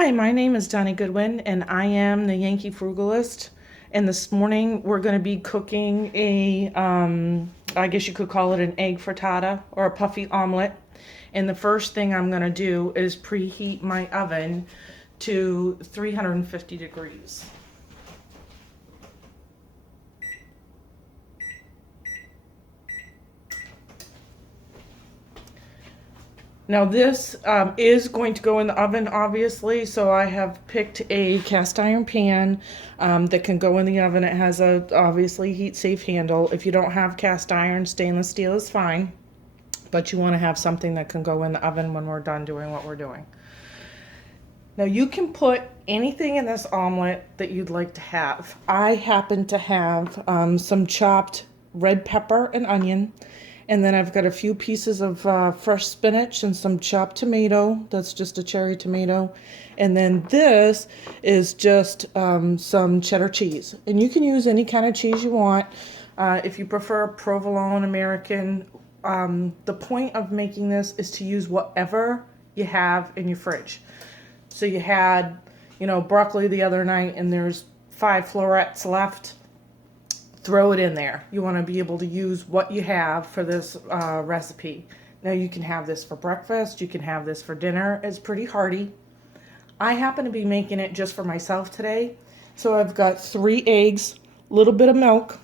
Hi, my name is Donnie Goodwin, and I am the Yankee Frugalist. And this morning we're going to be cooking I guess you could call it an egg frittata or a puffy omelet. And the first thing I'm going to do is preheat my oven to 350 degrees. Now this is going to go in the oven, obviously, so I have picked a cast iron pan that can go in the oven. It has a obviously heat safe handle. If you don't have cast iron, stainless steel is fine, but you want to have something that can go in the oven when we're done doing what we're doing. Now you can put anything in this omelet that you'd like to have. I happen to have some chopped red pepper and onion. And then I've got a few pieces of fresh spinach and some chopped tomato. That's just a cherry tomato. And then this is just some cheddar cheese. And you can use any kind of cheese you want. If you prefer provolone, American, the point of making this is to use whatever you have in your fridge. So you had, broccoli the other night and there's 5 florets left. Throw it in there. You want to be able to use what you have for this recipe. Now you can have this for breakfast, you can have this for dinner. It's pretty hearty. I happen to be making it just for myself today. So I've got 3 eggs, a little bit of milk,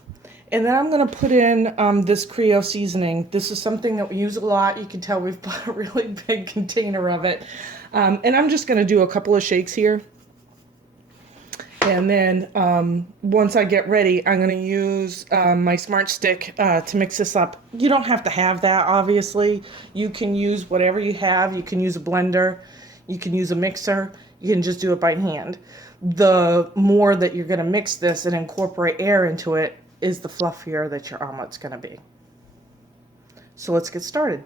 and then I'm going to put in this Creole seasoning. This is something that we use a lot. You can tell we've bought a really big container of it. And I'm just going to do a couple of shakes here. And then once I get ready, I'm going to use my Smart Stick to mix this up. You don't have to have that, obviously. You can use whatever you have. You can use a blender. You can use a mixer. You can just do it by hand. The more that you're going to mix this and incorporate air into it is the fluffier that your omelet's going to be. So let's get started.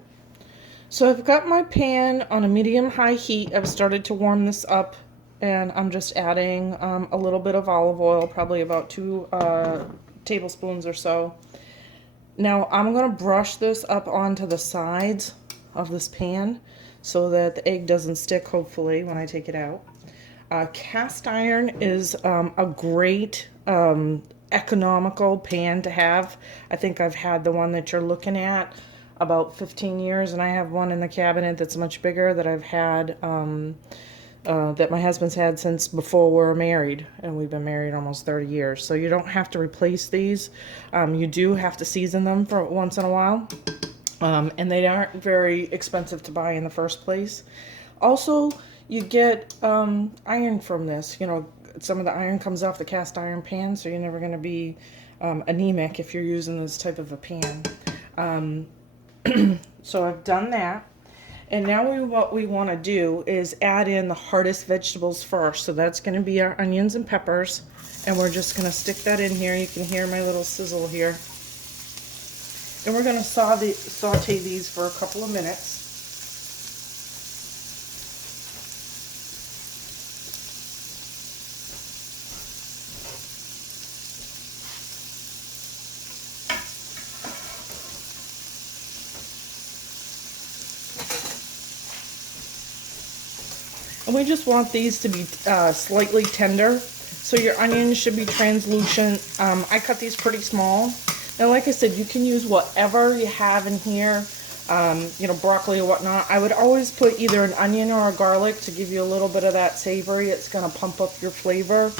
So I've got my pan on a medium-high heat. I've started to warm this up. And I'm just adding a little bit of olive oil, probably about 2 tablespoons or so. Now I'm going to brush this up onto the sides of this pan so that the egg doesn't stick, hopefully, when I take it out. Cast iron is a great economical pan to have. I think I've had the one that you're looking at about 15 years, and I have one in the cabinet that's much bigger that I've had that my husband's had since before we were married, and we've been married almost 30 years. So you don't have to replace these. You do have to season them for once in a while, and they aren't very expensive to buy in the first place. Also, you get iron from this. Some of the iron comes off the cast iron pan, so you're never going to be anemic if you're using this type of a pan. So I've done that. And now what we want to do is add in the hardest vegetables first. So that's going to be our onions and peppers. And we're just going to stick that in here. You can hear my little sizzle here. And we're going to saute these for a couple of minutes. And we just want these to be slightly tender. So your onions should be translucent. I cut these pretty small. Now, like I said, you can use whatever you have in here, broccoli or whatnot. I would always put either an onion or a garlic to give you a little bit of that savory. It's going to pump up your flavor.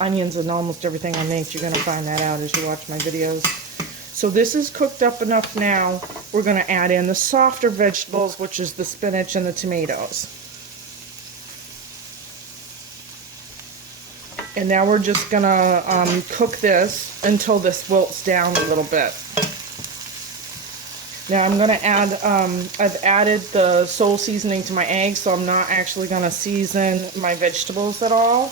Onions in almost everything I make, you're going to find that out as you watch my videos. So this is cooked up enough now. We're going to add in the softer vegetables, which is the spinach and the tomatoes. And now we're just going to cook this until this wilts down a little bit. Now I'm going to add, I've added the sole seasoning to my eggs, so I'm not actually going to season my vegetables at all.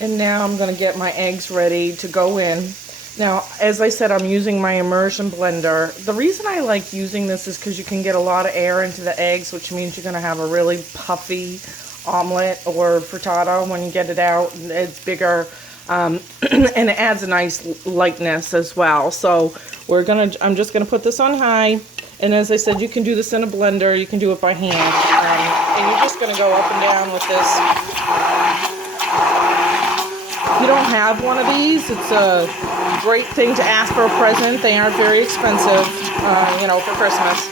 And now I'm going to get my eggs ready to go in. Now, as I said, I'm using my immersion blender. The reason I like using this is because you can get a lot of air into the eggs, which means you're going to have a really puffy omelet or frittata when you get it out. It's bigger, and it adds a nice lightness as well. So I'm just going to put this on high. And as I said, you can do this in a blender. You can do it by hand. And you're just going to go up and down with this. If you don't have one of these, it's a great thing to ask for a present. They aren't very expensive, you know, for Christmas.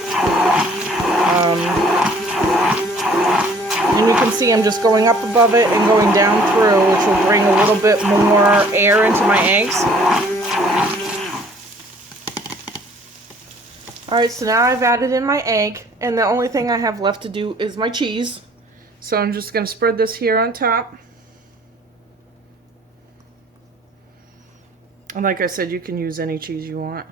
And you can see I'm just going up above it and going down through, which will bring a little bit more air into my eggs. Alright, so now I've added in my egg, and the only thing I have left to do is my cheese. So I'm just going to spread this here on top. And like I said, you can use any cheese you want.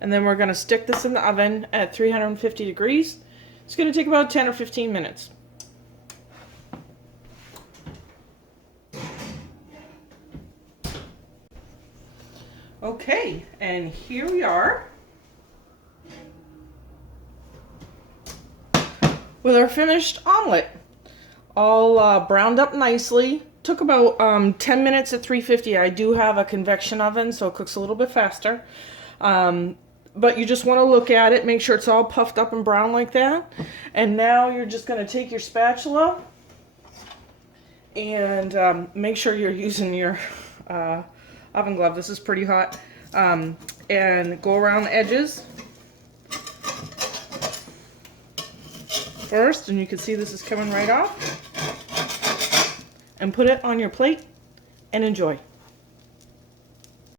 And then we're going to stick this in the oven at 350 degrees. It's going to take about 10 or 15 minutes. Okay, and here we are with our finished omelet. All browned up nicely. Took about 10 minutes at 350. I do have a convection oven, so it cooks a little bit faster. But you just want to look at it, make sure it's all puffed up and brown like that. And now you're just going to take your spatula and make sure you're using your oven glove. This is pretty hot. And go around the edges first, and you can see this is coming right off. And put it on your plate and enjoy.